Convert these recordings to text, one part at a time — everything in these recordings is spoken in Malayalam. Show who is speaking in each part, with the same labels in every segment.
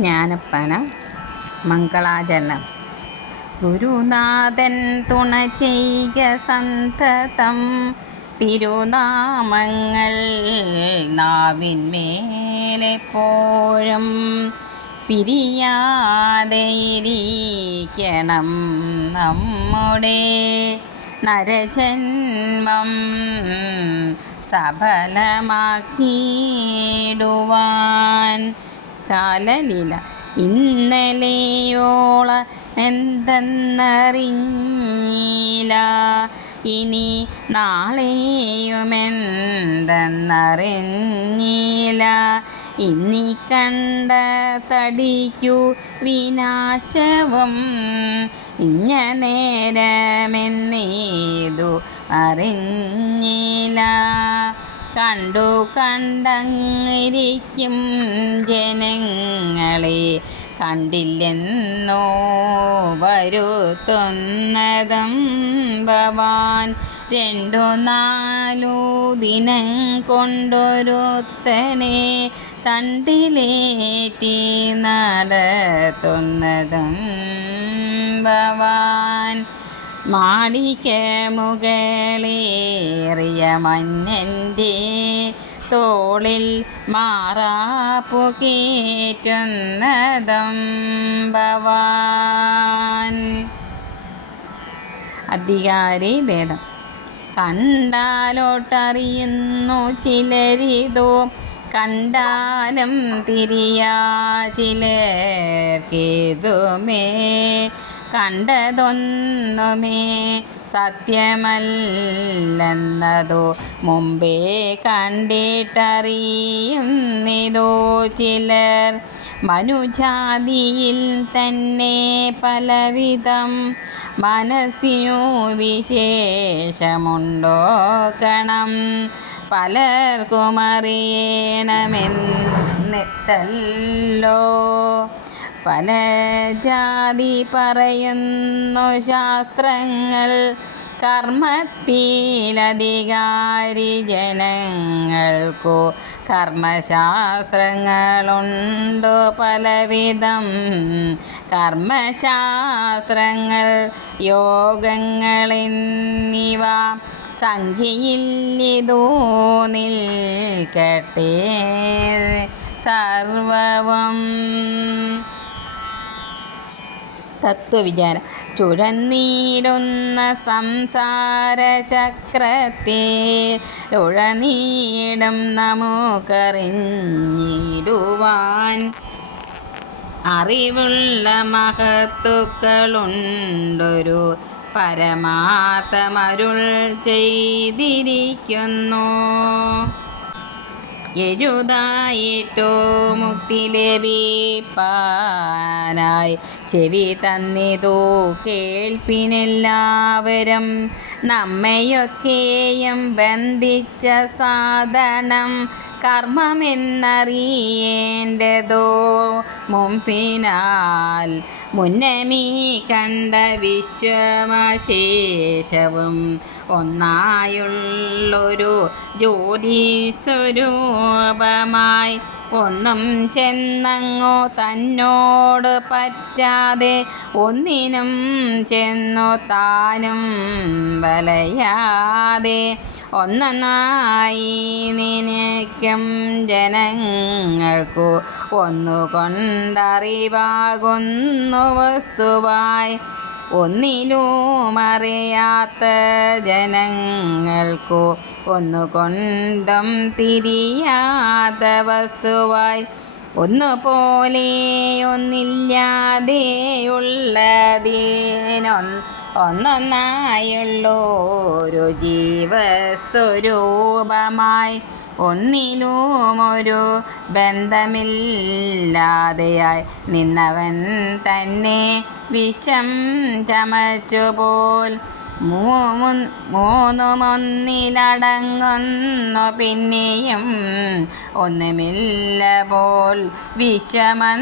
Speaker 1: ജ്ഞാനപ്പന മംഗളാചരണം. ഗുരുനാഥൻ തുണ ചെയ്യ സന്തതം തിരുനാമങ്ങൾ നാവിന്മേലെപ്പോഴും പിരിയാതെയിരിക്കണം നമ്മുടെ നരജന്മം സഫലമാക്കിയിടുവാൻ. കാലലീല ഇന്നലെയോള എന്തെന്നറിഞ്ഞില്ല. ഇനി നാളെയുമെന്തെന്നറിഞ്ഞില്ല. ഇന്നി കണ്ട തടിക്കു വിനാശവും ഇഞ്ഞ നേരമെന്നേതു അറിഞ്ഞില്ല. കണ്ടു കണ്ടങ്ങിരിക്കും ജനങ്ങളെ. കണ്ടില്ലെന്നോ വരുത്തുന്നതും ഭവാൻ. രണ്ടു നാലു ദിനം കൊണ്ടൊരുത്തനെ തണ്ടിലേറ്റി നടത്തുന്നതും ഭവാൻ. മാളിക മുകളേറിയ മഞ്ഞന്റെ തോളിൽ മാറാപ്പു കയറ്റുന്നതും ഭവാൻ അധികാരി ഭേദം. കണ്ടാലോട്ടറിയുന്നു ചിലരിതോ കണ്ടാലും തിരിയാ ചിലർക്കേതുമേ. കണ്ടതൊന്നുമേ സത്യമല്ലെന്നതോ മുമ്പേ കണ്ടിട്ടറിയുന്നിതോ ചിലർ. മനുജാതിയിൽ തന്നെ പലവിധം മനസ്സിനു വിശേഷമുണ്ടോക്കണം പലർക്കും അറിയണമെന്നിട്ടല്ലോ പല ജാതി പറയുന്നു ശാസ്ത്രങ്ങൾ. കർമ്മത്തിലധികാരി ജനങ്ങൾക്കു കർമ്മശാസ്ത്രങ്ങളുണ്ടു പലവിധം. കർമ്മശാസ്ത്രങ്ങൾ യോഗങ്ങളെന്നിവ സംഖ്യയില്ലിതോ നിൽക്കട്ടെ. സർവവും തത്വവിചാരം. ചുഴന്നീടുന്ന സംസാര ചക്രത്തെ ഉഴനീടും നമുക്കറിഞ്ഞിടുവാൻ. അറിവുള്ള മഹത്തുക്കളുണ്ടൊരു പരമാത്മരുൾ ചെയ്തിരിക്കുന്നു. എഴുതായിട്ടോ മുക്തി ലഭിപ്പാനായി ചെവി തന്നിതോ കേൾപ്പിനെല്ലാവരും നമ്മയൊക്കെയും ബന്ധിച്ച സാധനം കർമ്മമെന്നറിയേണ്ടതോ മുമ്പിനാൽ മുന്നമീ കണ്ട വിശ്വമശേഷവും ഒന്നായുള്ളൊരു ജ്യോതിസ്വരൂപമായി ഒന്നും ചെന്നങ്ങോ തന്നോട് പറ്റാതെ ഒന്നിനും ചെന്നോ താനും വലയാതെ ഒന്നൊന്നായി നിനക്കും ജനങ്ങൾക്കു ഒന്നുകൊണ്ടറിവാകുന്നു വസ്തുവായി. ഒന്നിലും അറിയാത്ത ജനങ്ങൾക്കു ഒന്നുകൊണ്ടും തിരിയാത്ത വസ്തുവായി. ഒന്നുപോലെ ഒന്നില്ലാതെയുള്ളതിനൊന്ന് ഒന്നൊന്നായുള്ളൊരു ജീവസ്വരൂപമായി ഒന്നിലും ഒരു ബന്ധമില്ലാതെയായി നിന്നവൻ തന്നെ വിഷം ചമച്ചുപോൽ മൂന്നുമൊന്നിലടങ്ങുന്നു പിന്നെയും ഒന്നുമില്ല പോൽ വിഷമന്നേരത്ത്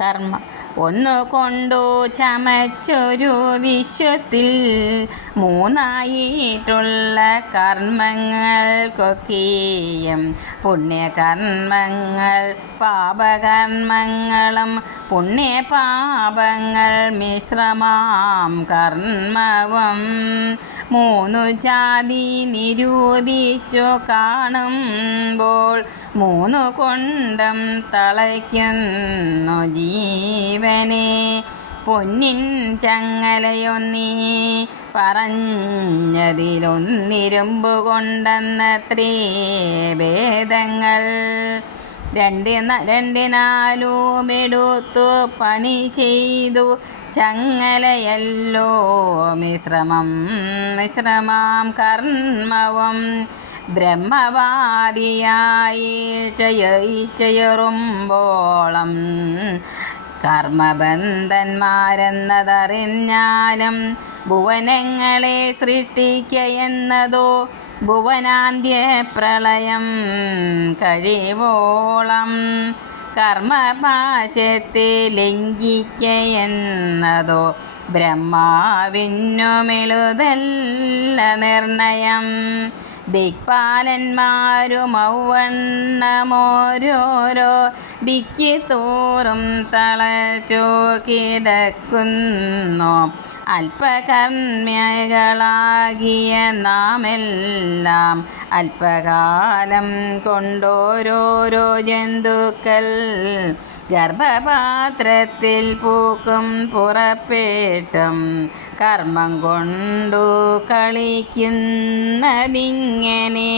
Speaker 1: കർമ്മ ഒന്നുകൊണ്ടു ചമച്ചൊരു വിശ്വത്തിൽ. മൂന്നായിട്ടുള്ള കർമ്മങ്ങൾക്കൊക്കെയും പുണ്യകർമ്മങ്ങൾ പാപകർമ്മങ്ങളും പുണ്യപാപങ്ങൾ മിശ്രമാം കർമ്മവും. മൂന്നു ജാതി നിരൂപിച്ചു കാണുമ്പോൾ മൂന്നു കൊണ്ടും തളയ്ക്കുന്നു ജീവനെ പൊന്നിൻ ചങ്ങലയൊന്നീ പറഞ്ഞതിലൊന്നിരുമ്പു കൊണ്ടെന്നത്രേ ഭേദങ്ങൾ രണ്ട് രണ്ടിനാലുമെടുത്തു പണി ചെയ്തു ചങ്ങലയല്ലോ. മിശ്രമം മിശ്രമാം കർമ്മവും ബ്രഹ്മവാദിയായി ചെയ്യറുമ്പോളം കർമ്മബന്ധന്മാരെന്നതറിഞ്ഞാലും ഭുവനങ്ങളെ സൃഷ്ടിക്കയെന്നതോ ഭുവനാന്ത്യ പ്രളയം കഴിവോളം കർമ്മപാശത്തെ ലംഘിക്കയെന്നതോ ബ്രഹ്മാവിന്നുമെളുതല്ല നിർണയം. ദിക്പാലന്മാരും ഔവണ്ണമോരോരോ ദിക്ക് തോറും തളച്ചു കിടക്കുന്നു. അല്പകർമ്മികളാകിയ നാമെല്ലാം അല്പകാലം കൊണ്ടോരോരോ ജന്തുക്കൾ ഗർഭപാത്രത്തിൽ പൂക്കും പുറപ്പെട്ടും കർമ്മം കൊണ്ടു കളിക്കുന്നതിങ്ങനെ